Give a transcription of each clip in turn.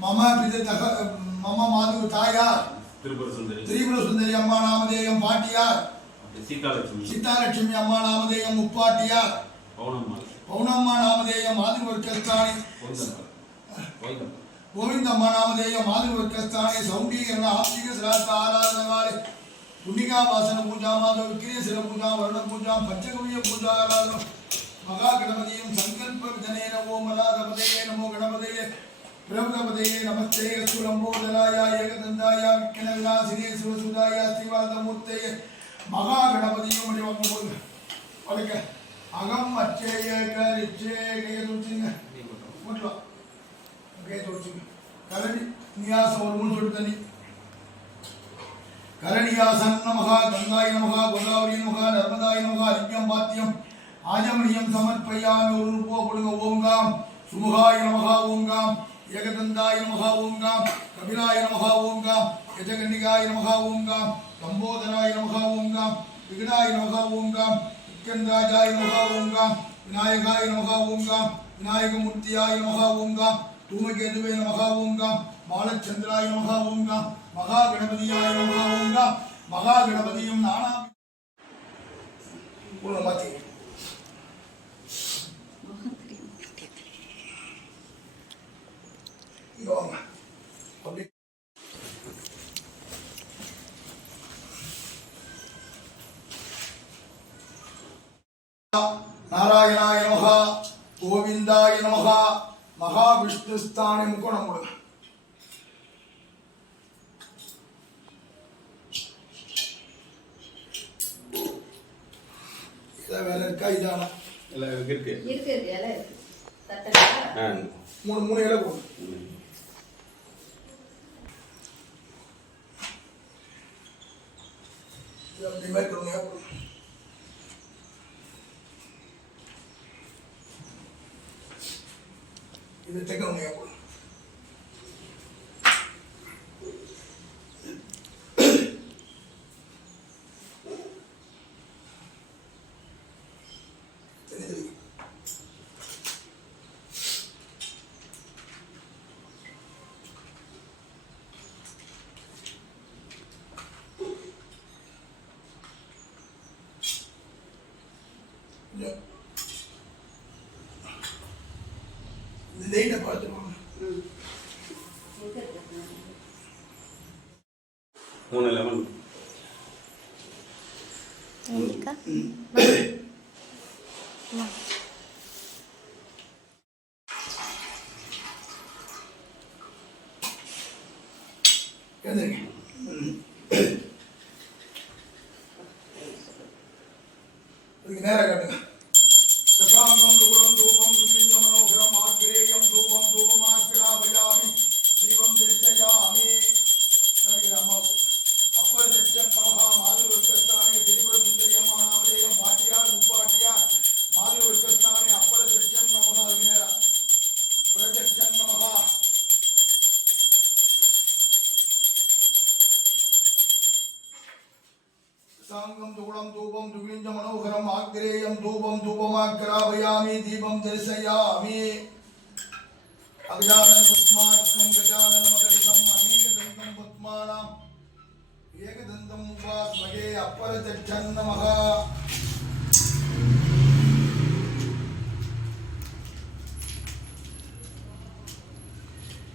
मम मम माधु तायार त्रिपुर सुंदरी अम्मा नामधेयम पाटियार सीतालक्ष्मी अम्मा नामधेयम मुप्पाटियार पौनम्मा नामधेयम माधुवर्कस्थानी गोविंदम्मा नामधेयम माधुवर्कस्थानी सौंदीकरण आस्तिक श्राद्ध आराधनवाले पुण्यका वासन पूजा माधव विक्रियशिल पूजा वर्ण पूजा पंचगव्य पूजा आराधना महागणपतियं संकल्प विधनेन ओम मलाधपतये नमो गणपतये प्रभुपतये नमस्ते सुरंबोदराय एकदंताय विघ्नविनाशिने शिवसुदाय श्रीवादमूर्तये महागणपतियं वलिक अगम अच्छेय करिच्चे केतुचिंग मुट्लो केतुचिंग कलनि नियास और मुंसुडतनी करणीयासन नमः गंगाय नमः गोदावरी नमः नर्मदाय नमः लिंगं वाद्यं आजमनीयं समर्पयामि उरुपो पुरुग ओम गाम सुमुखाय नमः ओम गाम एकदंताय नमः ओम गाम कपिलाय नमः ओम गाम यजकन्निकाय नमः ओम गाम लंबोदराय नमः ओम गाम विघ्नाय नमः ओम गाम विघ्नराजाय नमः ओम गाम विनायकाय नमः ओम गाम विनायकमूर्तियाय नमः ओम गाम धूमकेतुवे नमः ओम गाम बालचंद्राय नमः ओम गाम महागणपतियाय नमः ओम गाम महागणपतियं नाना पूर्णमति नारायणाय नमः गोविंदाय नमः महाविष्णुस्थाने मुकुणमुड வேற இருக்கா இதானா இல்ல இருக்கு இலை இருக்கு தட்டடா மூணு இலை போடு அப்படி மேற்கொள்ளுங்க இது தெக்கணுங்க லைட்டை பார்த்துருவாங்க 3 லெமன் நேராக காட்டுங்க சசாங்கம் துகுலம் தூபம் சுகிந்த மனோகரம் ஆக்கிரேயம் தூபம் தூபமாக்கிராபயாமி தீபம் திருச்சயாமி அப்பர் தட்சன் நமகா மாதுவர்க்கஸ்தானே திரிபுர சுந்தரி அம்மா நாமதேயம் பாட்டியார் முப்பாட்டியார் மாதுவர்க்கஸ்தானே அப்பர் தட்சன் நமகா நேரா பிரதட்சன் நமகா சாங்கம் துகுலம் தூபம் துகிஞ்ச மனோகரம் ஆக்கிரேயம் தூபம் தூபமாக்கிராபயாமி தீபம் தரிசயாமி அகஜானன பத்மார்க்கம் கஜானன மகரிஷம் அநேகதந்தம் பத்மானாம் ஏகதந்தம் உபாஸ்மகே அப்பரதட்சன் நமः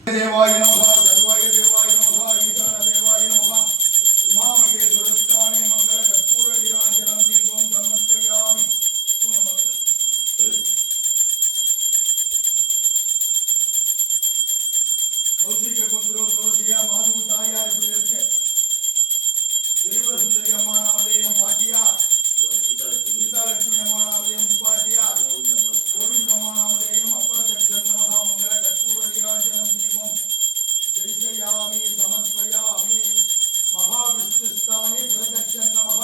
தேவாய நமः சர்வாய தேவாய நமः ஈசான தேவாய நமः உமாமகேஸ்வரஸ்தானே மங்கள கற்பூர நிராஞ்சனம் தீபம் சமர்ப்பயாமி பூர்ணமத் கௌசிக புத்திரோத்ரோசியா மாது தாயார் இப்படி இருக்கு திரிபுர சுந்தரி அம்மா நாமதேயம் பாட்டியார் சீதாலட்சுமி அம்மா நாமதேயம் முப்பாட்டியார் கோவிந்தம்மா நாமதேயம் அப்பரதட்சன் நமः மங்கள கற்பூர நிராஞ்சனம் தீபம் தரிசயாமி சமர்ப்பயாமி महाविष्णुस्थाने प्रदक्षिण नमः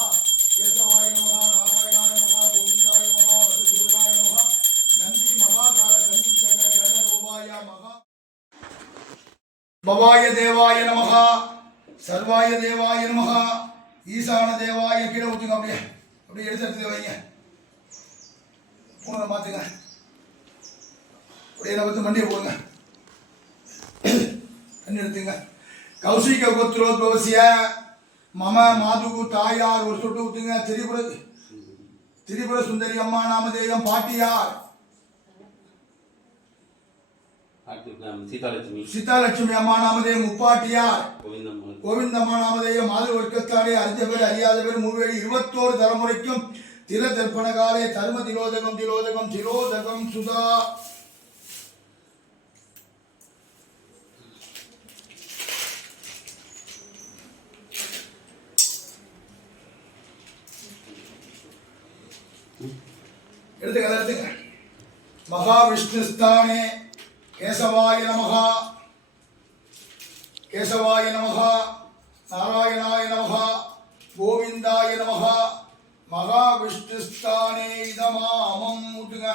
केशवाय नमः नारायणाय नमः गोविंदाय नमः मधुसूदनाय नमः नंदी महाकाल गंजितगर गणरूपाय महा भवाय देवाय नमः सर्वाय देवाय नमः ईशान देवाय கீழ ஊத்துங்க அப்படியே எடுத்து வைங்க பூனை மாத்துங்க அப்படியே வந்து மண்டியை போடுங்க. எடுத்துங்க. கௌசிக கோத்திரோத்பவசிய மம மாதுகு தாயார் ஒரு சொட்டு ஊத்துங்க. திரிபுர சுந்தரி அம்மா நாமதேயம் பாட்டியார் சீதாலட்சுமி அம்மா நாமதேயம் முப்பாட்டியார் கோவிந்தம்மா நாமதேயம் மாது வர்க்கத்தாரே அறிஞ்ச பேர் அறியாத பேர் மூவேடி 21 தலைமுறைக்கும் திர தர்ப்பண காலே தர்ம திலோதகம் திலோதகம் திலோதகம் சுதா. எடுத்துங்க. மகாவிஷ்ணுஸ்தானே கேசவாய நமஹா கேசவாய நமஹா நாராயணாய நமஹா கோவிந்தாய நமஹா. மகாவிஷ்ணுஸ்தானே இதமாமம் ஊட்டுங்க.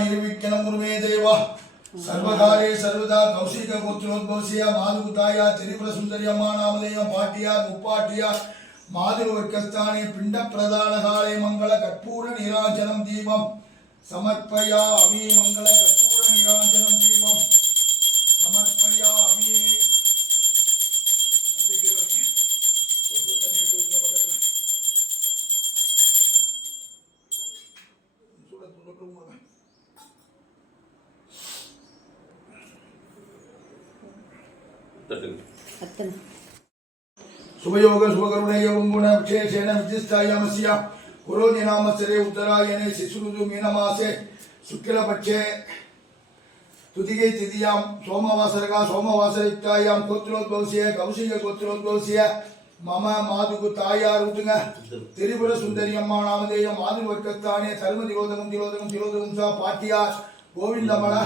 निर्विघ्नं कुरुमे देव सर्वकाले सर्वदा कौशिक गोत्रोद्भवस्य माधुताया त्रिपुर सुंदरी अम्मा नामधेयं पाटियार मुप्पाटियार माधुवर्कस्थाने पिंड प्रदान काले मंगल कर्पूर नीराजनं दीपं समर्पयामि. मंगल कर्पूर नीराजनं दीपं समर्पयामि. शुभयोग शुभकरुणे गुण विशेषेण विशिष्टायामस्य कुरोति नामसरे उत्तरायणे शिशुऋतु मीनमासे शुक्लपक्षे तुदिगे तिथियां सोमवासरका सोमवासरयुक्तायां गोत्रोद्भवस्य कौशिक गोत्रोद्भवस्य मम मातुकु तायार ऊतुंग. त्रिपुर सुंदरी अम्मा नामधेयं माधुवर्कस्थाने धर्म तिलोदकं तिलोदकं तिलोदकं सा पाटियार गोविंदमणा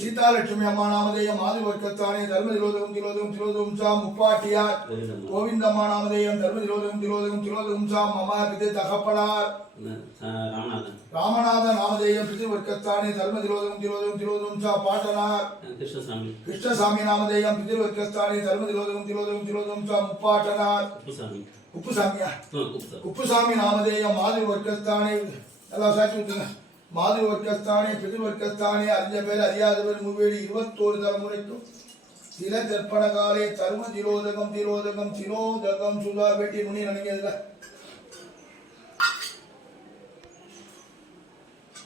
सीतालक्ष्मी अम्मा नामधेयं माधुवर्कस्थाने धर्म तिलोदकं तिलोदकं तिलोदकं सा मुप्पाटियार गोविंदम्मा नामधेयं धर्म तिलोदकं तिलोदकं तिलोदकं सा मम पिते तगप्पनार रामनाथ नामधेयं पितृवर्कस्थाने धर्म तिलोदकं तिलोदकं तिलोदकं सा पाटनार कृष्णस्वामी नामधेयं पितृवर्कस्थाने धर्म तिलोदकं तिलोदकं तिलोदकं सा मुप्पाटनार कुप्पुसामी नामधेयं माधुवर्कस्थाने माधुवर्कस्थाने पितृवर्कस्थाने அறிஞ்ச பேர் அறியாத பேர் மூவேடி 21 தலைமுறைக்கும் தில தர்ப்பண காலே தர்ம திலோதகம் திலோதகம் திலோதகம் சுதா. வெட்டி முனி நினைக்கிறதுல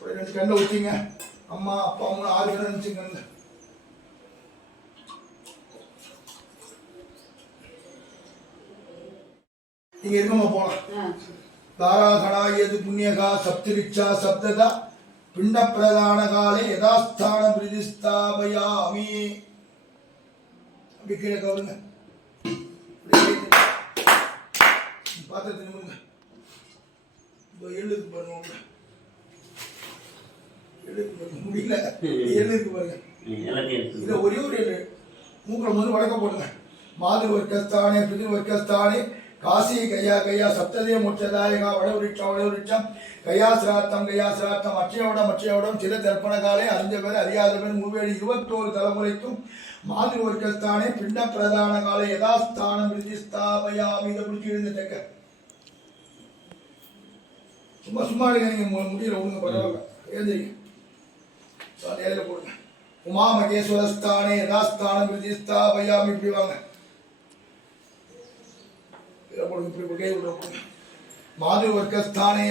ஒரு 2 கண்ணை ஊத்திங்க. அம்மா அப்பா 3 6 பேர் நினைச்சுங்க. நீங்க இருக்கமா போலாம். தாராகணாயது புண்ணியகா சப்தரிச்சா சப்ததா पिंड प्रदान काले यथास्थान प्रतिष्ठापयामि. बिकरे कवरंग पात्रத்தை நிமிருங்க. எள்ளுக்கு பண்ணுவோம். எள்ளுக்கு முடியல. எள்ளுக்கு பாருங்க. இத ஒரே ஒரு எள்ளு மூக்குல முதல்ல வடக்க போடுங்க. माधुवर्कस्थाने पितृवर्कस्थाने काशी गया गया सप्तदे मोक्षदायका वडवृक्षम गया श्राद्धम अक्षयवडम चिर तर्पण काले அறிஞ்ச பேர் அறியாத பேர் மூவேடி 21 தலைமுறைக்கும் माधुवर्कस्थाने पिंड प्रदान काले यथास्थानं प्रतिष्ठापयामि. இத புடிச்சு எழுந்துட்டேங்க. சும்மா நீங்க முடியல ஒழுங்க பரவாயில்ல. எழுந்திரிங்க. சாலையில போடுங்க. उमा महेश्वर स्थाने यथास्थानं प्रतिष्ठापयामि. இப்படி வாங்க. माधुवर्कस्थाने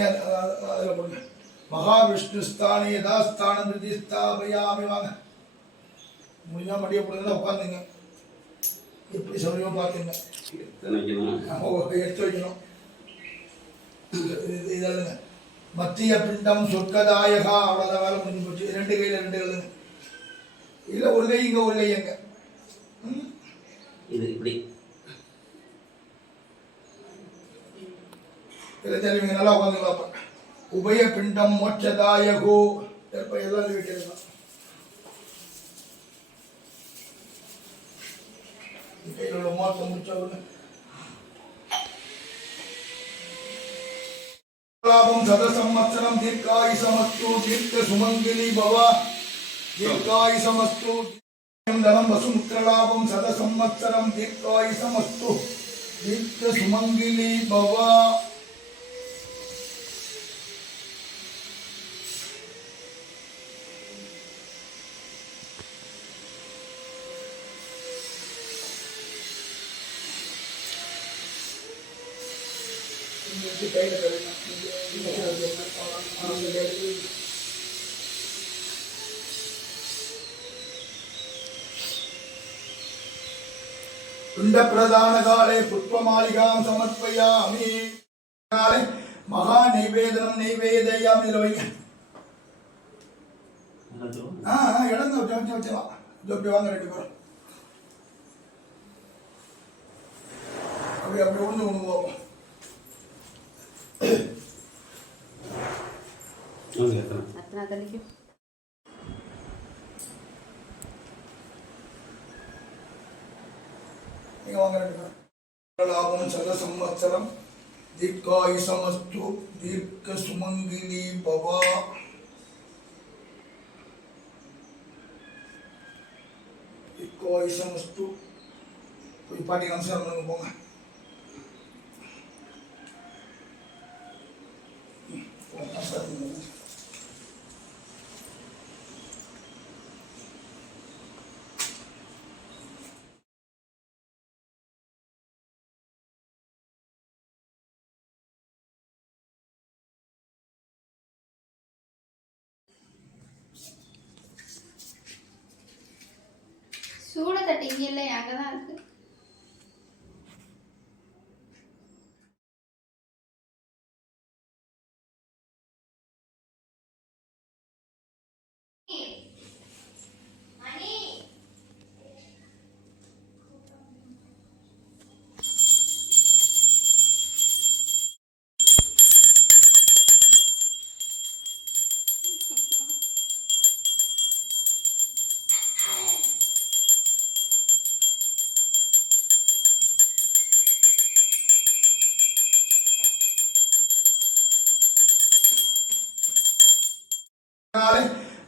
महाविष्णुस्थाने यथास्थानं प्रतिष्ठापयामि. வாங்க. முடிஞ்சா மடிய போடுங்க. உட்கார்ந்துங்க. எப்படி சௌரியமா பாத்துங்க. எடுத்து வைக்கணும். இதெல்லாம் மத்திய பிண்டம் சொர்க்கதாயகா. அவ்வளோதான் வேலை முடிஞ்சு போச்சு. 2 கையில் 2 எழுதுங்க. இல்லை ஒரு கை இங்கே ஒரு கை எங்க. இது இப்படி இவங்க நல்லா உட்காந்துக்கலாம். உபய பிண்டம் மோட்சதாயகோ எல்லாம் வீட்டில் கையில மோட்சம் முடிச்சவங்க சதசம்வத்சரம் தீர்க்காயுசமஸ்து தீர்க்க சுமங்கிலி பவா தீர்க்காயுசமஸ்து தனம் வசுமுத்திரலாபம் சதசம்வத்சரம் தீர்க்காயுசமஸ்து தீர்க்க சுமங்கிலி பவா. पिंड प्रदान काले पुष्पमालिकां समर्पयामि. काले महा नैवेद्यं नैवेदयामि. निलवैया हां इडम जो चला जो वांग रेडी करो. अभी अभी उड़ वो अतना तलिके लाभम सदसंवत्सरम दीर्घायुषमस्तु दीर्घ सुमंगिली भवा. दीर्घायुषमस्तु कोई पार्टी नमस्कार பண்ணுங்க போங்க. சூட தட்டி இங்க இல்லை அங்கதான் இருக்கு.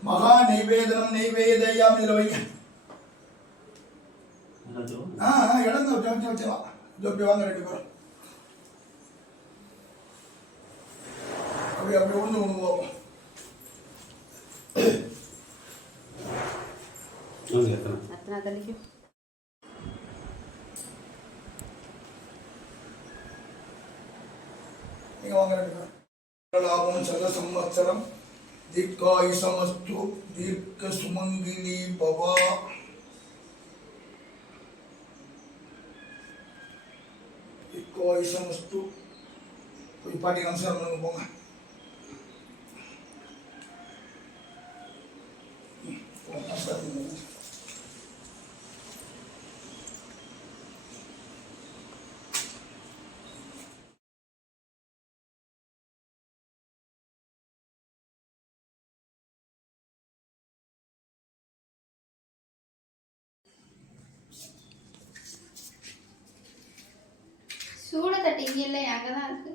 महा नैवेद्यं नैवेदयामि. निलवैया हां इडम जो चला जो वांग रेडी करो. अभी अभी उड़ वो अतना तलिके वांग रेडी करो. लाभम सदसंवत्सरम दीर्घायुषमस्तु दीर्घ सुमंगिली भवा. दीर्घायुषमस्तु कोई पार्टी नमस्कार பண்ணுங்க போங்க. சூட தட்டி இங்க இல்லை அங்கதான் இருக்கு.